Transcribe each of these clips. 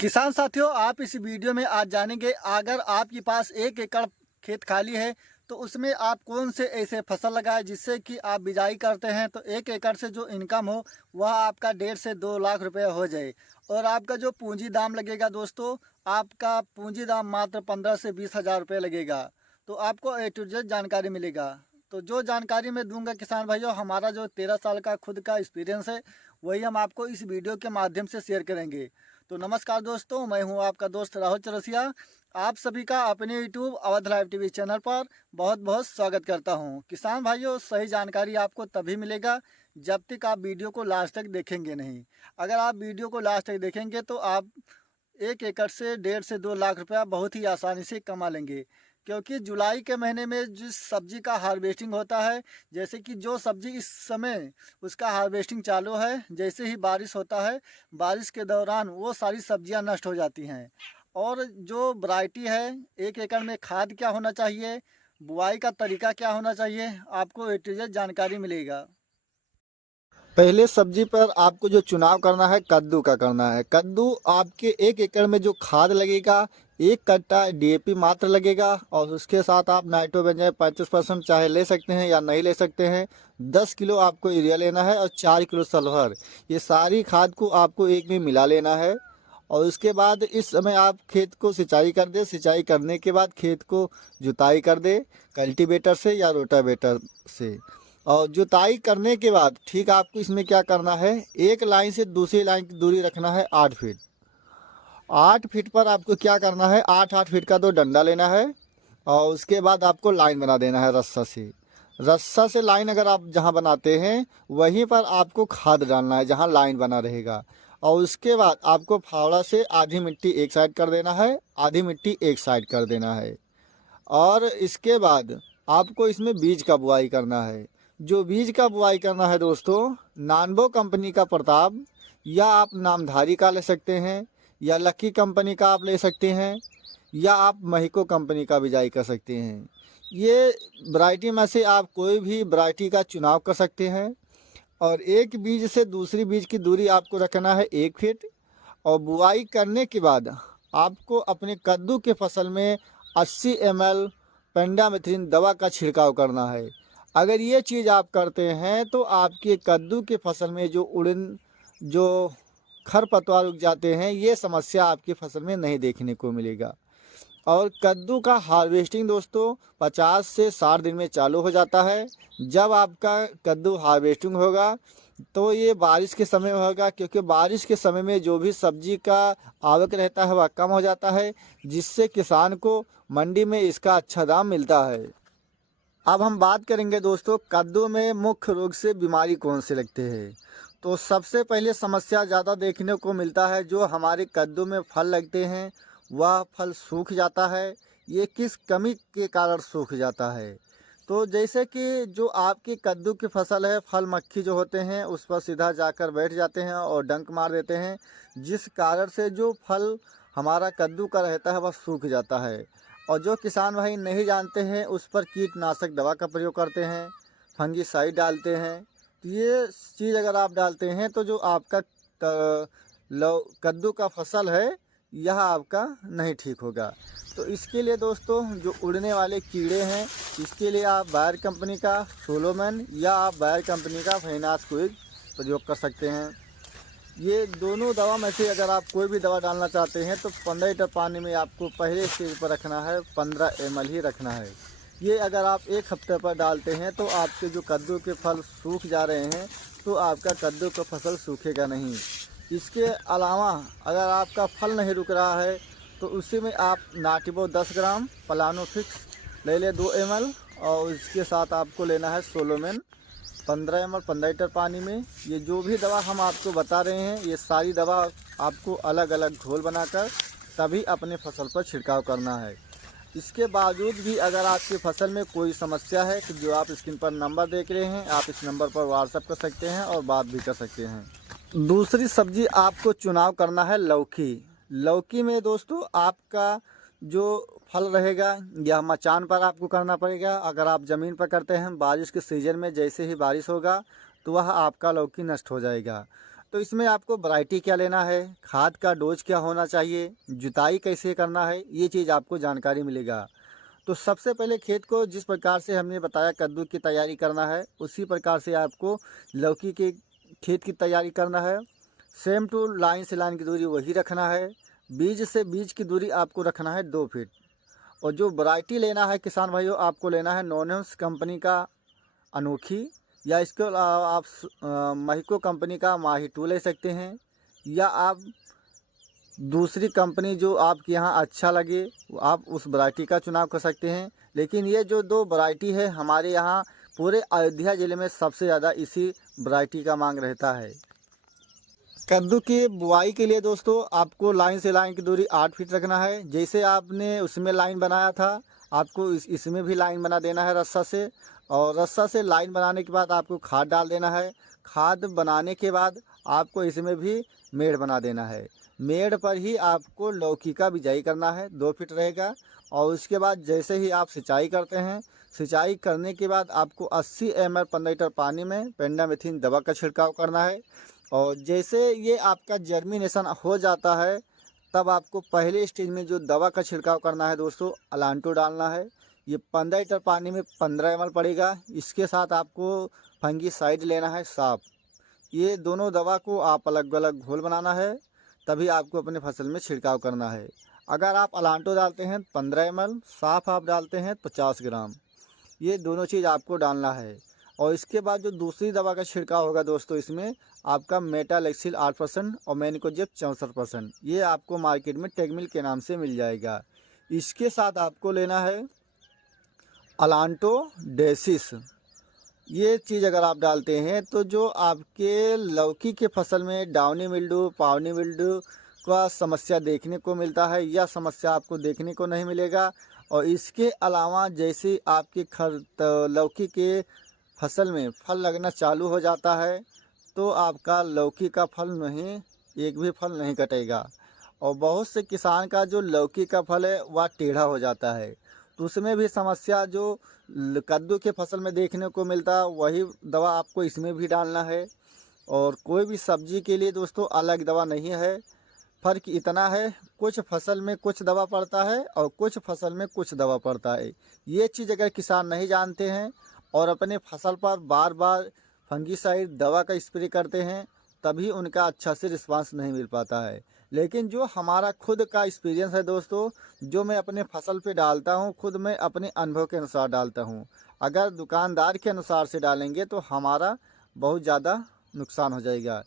किसान साथियों, आप इस वीडियो में आज जानेंगे अगर आपके पास 1 एकड़ खेत खाली है तो उसमें आप कौन से ऐसे फसल लगाएं जिससे कि आप बिजाई करते हैं तो 1 एकड़ से जो इनकम हो वह आपका 1.5 से 2 लाख रुपए हो जाए। और आपका जो पूंजी दाम लगेगा दोस्तों, आपका पूंजी दाम मात्र 15 से 20 हज़ार रुपये लगेगा। तो आपको ए टू जेड जानकारी मिलेगा। तो जो जानकारी मैं दूंगा किसान भाइयों, हमारा जो 13 साल का खुद का एक्सपीरियंस है वही हम आपको इस वीडियो के माध्यम से शेयर करेंगे। तो नमस्कार दोस्तों, मैं हूं आपका दोस्त राहुल चौरसिया। आप सभी का अपने YouTube Awadh live TV channel पर बहुत बहुत स्वागत करता हूं। किसान भाइयों, सही जानकारी आपको तभी मिलेगा जब तक आप वीडियो को लास्ट तक देखेंगे नहीं। अगर आप वीडियो को लास्ट तक देखेंगे तो आप 1 एकड़ से 1.5 से 2 लाख रुपया बहुत ही आसानी से कमा लेंगे। क्योंकि जुलाई के महीने में जिस सब्जी का हार्वेस्टिंग होता है, जैसे कि जो सब्जी इस समय उसका हार्वेस्टिंग चालू है, जैसे ही बारिश होता है बारिश के दौरान वो सारी सब्जियां नष्ट हो जाती हैं। और जो वैरायटी है, 1 एकड़ में खाद क्या होना चाहिए, बुआई का तरीका क्या होना चाहिए, आपको ए टू जेड जानकारी मिलेगा। पहले सब्जी पर आपको जो चुनाव करना है कद्दू का करना है। कद्दू आपके 1 एकड़ में जो खाद लगेगा, 1 कट्टा डीएपी मात्र लगेगा और उसके साथ आप नाइट्रोजन 35% चाहे ले सकते हैं या नहीं ले सकते हैं। 10 किलो आपको यूरिया लेना है और 4 किलो सल्फर। ये सारी खाद को आपको एक में मिला लेना है। और उसके बाद इस समय आप खेत को सिंचाई कर दे। सिंचाई करने के बाद खेत को जुताई कर दे कल्टीवेटर से या रोटावेटर से। और जुताई करने के बाद ठीक आपको इसमें क्या करना है, एक लाइन से दूसरी लाइन की दूरी रखना है 8 फीट। 8 फीट पर आपको क्या करना है, 8-8 फीट का 2 डंडा लेना है और उसके बाद आपको लाइन बना देना है रस्सा से। रस्सा से लाइन अगर आप जहां बनाते हैं वहीं पर आपको खाद डालना है जहां लाइन बना रहेगा। और उसके बाद आपको फावड़ा से आधी मिट्टी एक साइड कर देना है, आधी मिट्टी एक साइड कर देना है। और इसके बाद आपको इसमें बीज का बुआई करना है। जो बीज का बुआई करना है दोस्तों, नानबो कंपनी का प्रताप, या आप नामधारी का ले सकते हैं, या लकी कंपनी का आप ले सकते हैं, या आप महिको कंपनी का बिजाई कर सकते हैं। ये वैरायटी में से आप कोई भी वैरायटी का चुनाव कर सकते हैं। और एक बीज से दूसरी बीज की दूरी आपको रखना है 1 फीट। और बुआई करने के बाद आपको अपने कद्दू के फसल में 80 ml पेंडामिथ्रिन दवा का छिड़काव करना है। अगर ये चीज़ आप करते हैं तो आपके कद्दू के फसल में जो खरपतवार उग जाते हैं, ये समस्या आपकी फसल में नहीं देखने को मिलेगा। और कद्दू का हार्वेस्टिंग दोस्तों 50 से 60 दिन में चालू हो जाता है। जब आपका कद्दू हार्वेस्टिंग होगा तो ये बारिश के समय में होगा, क्योंकि बारिश के समय में जो भी सब्जी का आवक रहता है वह कम हो जाता है, जिससे किसान को मंडी में इसका अच्छा दाम मिलता है। अब हम बात करेंगे दोस्तों, कद्दू में मुख्य रोग से बीमारी कौन से लगते हैं। तो सबसे पहले समस्या ज़्यादा देखने को मिलता है, जो हमारे कद्दू में फल लगते हैं वह फल सूख जाता है। ये किस कमी के कारण सूख जाता है, तो जैसे कि जो आपकी कद्दू की फसल है, फल मक्खी जो होते हैं उस पर सीधा जाकर बैठ जाते हैं और डंक मार देते हैं, जिस कारण से जो फल हमारा कद्दू का रहता है वह सूख जाता है। और जो किसान भाई नहीं जानते हैं उस पर कीटनाशक दवा का प्रयोग करते हैं, फंगिसाइड डालते हैं। तो ये चीज़ अगर आप डालते हैं तो जो आपका कद्दू का फसल है यह आपका नहीं ठीक होगा। तो इसके लिए दोस्तों, जो उड़ने वाले कीड़े हैं, इसके लिए आप बायर कंपनी का सोलोमन या आप बायर कंपनी का फेनास्क्विड प्रयोग कर सकते हैं। ये दोनों दवा में से अगर आप कोई भी दवा डालना चाहते हैं तो 15 लीटर पानी में आपको पहले स्टेज पर रखना है, 15 ml ही रखना है। ये अगर आप 1 हफ्ते पर डालते हैं तो आपके जो कद्दू के फल सूख जा रहे हैं तो आपका कद्दू का फसल सूखेगा नहीं। इसके अलावा अगर आपका फल नहीं रुक रहा है तो उसी में आप नाटिबो 10 ग्राम, प्लानोफिक्स ले ले 2 ml और इसके साथ आपको लेना है सोलोमेन 15 ml 15 लीटर पानी में। ये जो भी दवा हम आपको बता रहे हैं ये सारी दवा आपको अलग अलग घोल बनाकर तभी अपने फसल पर छिड़काव करना है। इसके बावजूद भी अगर आपकी फसल में कोई समस्या है तो जो आप स्क्रीन पर नंबर देख रहे हैं, आप इस नंबर पर व्हाट्सएप कर सकते हैं और बात भी कर सकते हैं। दूसरी सब्जी आपको चुनाव करना है लौकी। लौकी में दोस्तों आपका जो फल रहेगा यह मचान पर आपको करना पड़ेगा। अगर आप ज़मीन पर करते हैं बारिश के सीज़न में, जैसे ही बारिश होगा तो वह आपका लौकी नष्ट हो जाएगा। तो इसमें आपको वैरायटी क्या लेना है, खाद का डोज क्या होना चाहिए, जुताई कैसे करना है, ये चीज़ आपको जानकारी मिलेगा। तो सबसे पहले खेत को जिस प्रकार से हमने बताया कद्दू की तैयारी करना है, उसी प्रकार से आपको लौकी के खेत की तैयारी करना है। सेम टू लाइन से लाइन की दूरी वही रखना है। बीज से बीज की दूरी आपको रखना है 2 फीट। और जो वैरायटी लेना है किसान भाइयों, आपको लेना है नॉनहेम्स कंपनी का अनोखी, या इसके अलावा आप महिको कंपनी का माही 2 ले सकते हैं, या आप दूसरी कंपनी जो आपके यहाँ अच्छा लगे आप उस वैरायटी का चुनाव कर सकते हैं। लेकिन ये जो 2 वैरायटी है हमारे यहाँ पूरे अयोध्या ज़िले में सबसे ज़्यादा इसी वैरायटी का मांग रहता है। कद्दू की बुआई के लिए दोस्तों आपको लाइन से लाइन की दूरी 8 फीट रखना है। जैसे आपने उसमें लाइन बनाया था आपको इसमें भी लाइन बना देना है रस्सा से, और रस्सा से लाइन बनाने के बाद आपको खाद डाल देना है। खाद बनाने के बाद आपको इसमें भी मेड़ बना देना है। मेड़ पर ही आपको लौकी का बिजाई करना है, 2 फीट रहेगा। और उसके बाद जैसे ही आप सिंचाई करते हैं, सिंचाई करने के बाद आपको 80 ml 15 लीटर पानी में पेंडामिथीन दवा का छिड़काव करना है। और जैसे ये आपका जर्मिनेशन हो जाता है तब आपको पहले स्टेज में जो दवा का छिड़काव करना है दोस्तों, अलांटो डालना है। ये 15 लीटर पानी में 15 ml पड़ेगा। इसके साथ आपको फंगीसाइड लेना है साफ। ये दोनों दवा को आप अलग अलग घोल बनाना है, तभी आपको अपने फसल में छिड़काव करना है। अगर आप अलांटो डालते हैं 15 ml, साफ आप डालते हैं 50 ग्राम, ये दोनों चीज़ आपको डालना है। और इसके बाद जो दूसरी दवा का छिड़काव होगा दोस्तों, इसमें आपका मेटालेक्सिल 8% और मैनिकोजेब 64%, ये आपको मार्केट में टेगमिल के नाम से मिल जाएगा। इसके साथ आपको लेना है अलांटो डेसिस। ये चीज़ अगर आप डालते हैं तो जो आपके लौकी के फसल में डाउनी मिल्डू, पावनी मिल्डू का समस्या देखने को मिलता है, यह समस्या आपको देखने को नहीं मिलेगा। और इसके अलावा जैसे आपके लौकी के फसल में फल लगना चालू हो जाता है तो आपका लौकी का फल नहीं, एक भी फल नहीं कटेगा। और बहुत से किसान का जो लौकी का फल है वह टेढ़ा हो जाता है, तो उसमें भी समस्या जो कद्दू के फसल में देखने को मिलता है वही दवा आपको इसमें भी डालना है। और कोई भी सब्जी के लिए दोस्तों अलग दवा नहीं है, फ़र्क इतना है कुछ फसल में कुछ दवा पड़ता है और कुछ फसल में कुछ दवा पड़ता है। ये चीज़ अगर किसान नहीं जानते हैं और अपने फसल पर बार बार फंगीसाइड दवा का स्प्रे करते हैं, तभी उनका अच्छा से रिस्पांस नहीं मिल पाता है। लेकिन जो हमारा खुद का एक्सपीरियंस है दोस्तों, जो मैं अपने फसल पे डालता हूँ, खुद मैं अपने अनुभव के अनुसार डालता हूँ। अगर दुकानदार के अनुसार से डालेंगे तो हमारा बहुत ज़्यादा नुकसान हो जाएगा।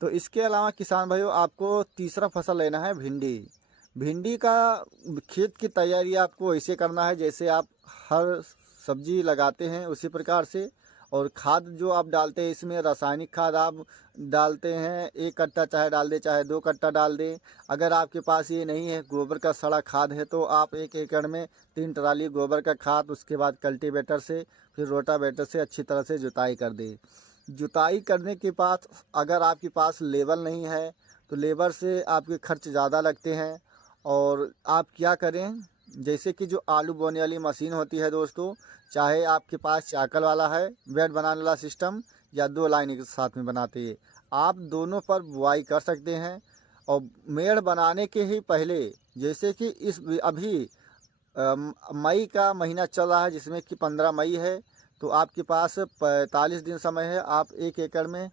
तो इसके अलावा किसान भाइयों आपको तीसरा फसल लेना है भिंडी। भिंडी का खेत की तैयारी आपको ऐसे करना है जैसे आप हर सब्जी लगाते हैं उसी प्रकार से। और खाद जो आप डालते हैं इसमें रासायनिक खाद आप डालते हैं, 1 कट्टा चाहे डाल दे चाहे 2 कट्टा डाल दें। अगर आपके पास ये नहीं है गोबर का सड़ा खाद है तो आप 1 एकड़ में 3 ट्राली गोबर का खाद, उसके बाद कल्टीवेटर से फिर रोटावेटर से अच्छी तरह से जुताई कर दें। जुताई करने के बाद अगर आपके पास लेबर नहीं है तो लेबर से आपके खर्च ज़्यादा लगते हैं। और आप क्या करें, जैसे कि जो आलू बोने वाली मशीन होती है दोस्तों, चाहे आपके पास चाकल वाला है बेड बनाने वाला सिस्टम या 2 लाइन एक साथ में बनाते हैं, आप दोनों पर बुआई कर सकते हैं। और मेड़ बनाने के ही पहले जैसे कि इस अभी मई का महीना चल रहा है जिसमें कि 15 मई है, तो आपके पास 45 दिन समय है। आप 1 एकड़ में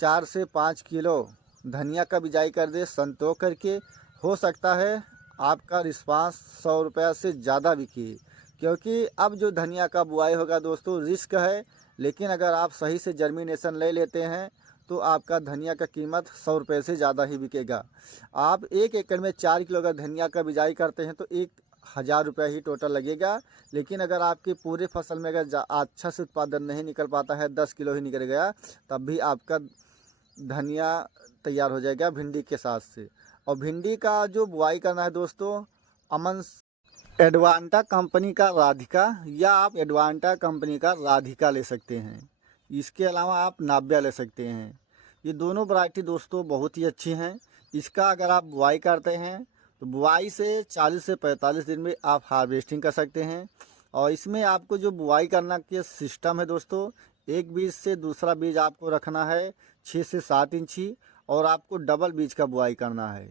4 से 5 किलो धनिया का बिजाई कर दे संतोष करके, हो सकता है आपका रिस्पांस 100 रुपया से ज़्यादा बिके। क्योंकि अब जो धनिया का बुआई होगा दोस्तों रिस्क है, लेकिन अगर आप सही से जर्मिनेशन ले लेते हैं तो आपका धनिया का कीमत 100 रुपये से ज़्यादा ही बिकेगा। आप 1 एकड़ में 4 किलो अगर धनिया का बिजाई करते हैं तो 1000 रुपया ही टोटल लगेगा। लेकिन अगर आपके पूरे फसल में अगर अच्छा से उत्पादन नहीं निकल पाता है, 10 किलो ही निकल गया, तब भी आपका धनिया तैयार हो जाएगा भिंडी के साथ से। और भिंडी का जो बुआई करना है दोस्तों, अमन एडवांटा कंपनी का राधिका, या आप एडवांटा कंपनी का राधिका ले सकते हैं। इसके अलावा आप नाव्या ले सकते हैं। ये दोनों वैरायटी दोस्तों बहुत ही अच्छी हैं। इसका अगर आप बुआई करते हैं तो बुआई से 40 से 45 दिन में आप हार्वेस्टिंग कर सकते हैं। और इसमें आपको जो बुआई करना के सिस्टम है दोस्तों, एक बीज से दूसरा बीज आपको रखना है 6 से 7 इंची, और आपको डबल बीज का बुआई करना है।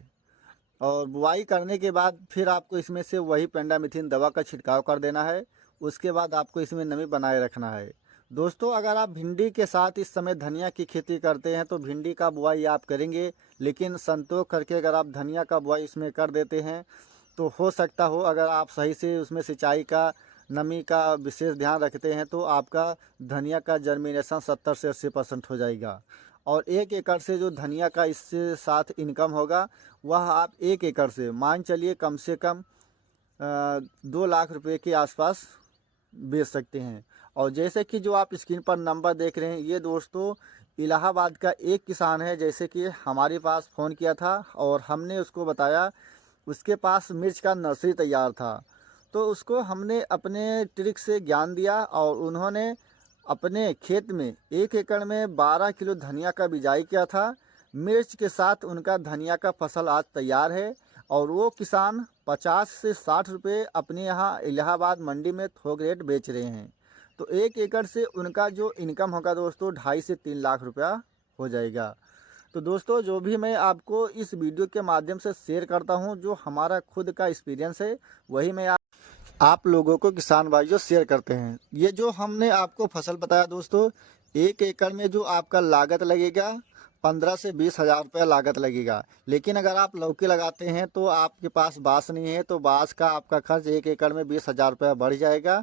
और बुआई करने के बाद फिर आपको इसमें से वही पेंडामिथइन दवा का छिड़काव कर देना है। उसके बाद आपको इसमें नमी बनाए रखना है। दोस्तों, अगर आप भिंडी के साथ इस समय धनिया की खेती करते हैं तो भिंडी का बुआई आप करेंगे, लेकिन संतोष करके अगर आप धनिया का बुआई इसमें कर देते हैं तो हो सकता हो, अगर आप सही से उसमें सिंचाई का, नमी का विशेष ध्यान रखते हैं तो आपका धनिया का जर्मिनेशन 70 से 80% हो जाएगा। और 1 एकड़ से जो धनिया का इससे साथ इनकम होगा वह आप 1 एकड़ से मान चलिए कम से कम 2 लाख रुपए के आसपास बेच सकते हैं। और जैसे कि जो आप स्क्रीन पर नंबर देख रहे हैं, ये दोस्तों इलाहाबाद का एक किसान है, जैसे कि हमारे पास फ़ोन किया था और हमने उसको बताया, उसके पास मिर्च का नर्सरी तैयार था। तो उसको हमने अपने ट्रिक से ज्ञान दिया और उन्होंने अपने खेत में 1 एकड़ में 12 किलो धनिया का बिजाई किया था। मिर्च के साथ उनका धनिया का फसल आज तैयार है और वो किसान 50 से 60 रुपये अपने यहाँ इलाहाबाद मंडी में थोक रेट बेच रहे हैं। तो 1 एकड़ से उनका जो इनकम होगा दोस्तों 2.5 से 3 लाख रुपया हो जाएगा। तो दोस्तों, जो भी मैं आपको इस वीडियो के माध्यम से शेयर करता हूँ, जो हमारा खुद का एक्सपीरियंस है, वही मैं आप लोगों को किसान भाइयों शेयर करते हैं। ये जो हमने आपको फसल बताया दोस्तों, 1 एकड़ में जो आपका लागत लगेगा 15 से 20 हज़ार रुपया लागत लगेगा। लेकिन अगर आप लौकी लगाते हैं तो आपके पास बाँस नहीं है, तो बाँस का आपका खर्च 1 एकड़ में 20 हज़ार रुपया बढ़ जाएगा।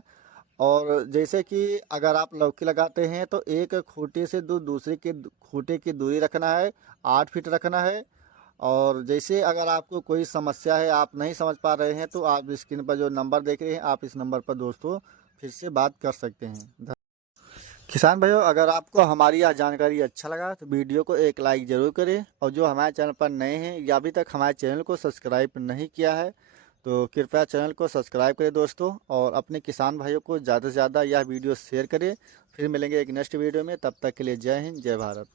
और जैसे कि अगर आप लौकी लगाते हैं तो एक खूंटे से दूसरे के खूंटे की दूरी रखना है, 8 फीट रखना है। और जैसे अगर आपको कोई समस्या है, आप नहीं समझ पा रहे हैं, तो आप स्क्रीन पर जो नंबर देख रहे हैं, आप इस नंबर पर दोस्तों फिर से बात कर सकते हैं। किसान भाइयों, अगर आपको हमारी यह जानकारी अच्छा लगा तो वीडियो को एक लाइक ज़रूर करें, और जो हमारे चैनल पर नए हैं या अभी तक हमारे चैनल को सब्सक्राइब नहीं किया है तो कृपया चैनल को सब्सक्राइब करें दोस्तों, और अपने किसान भाइयों को ज़्यादा से ज़्यादा यह वीडियो शेयर करें। फिर मिलेंगे एक नेक्स्ट वीडियो में, तब तक के लिए जय हिंद, जय भारत।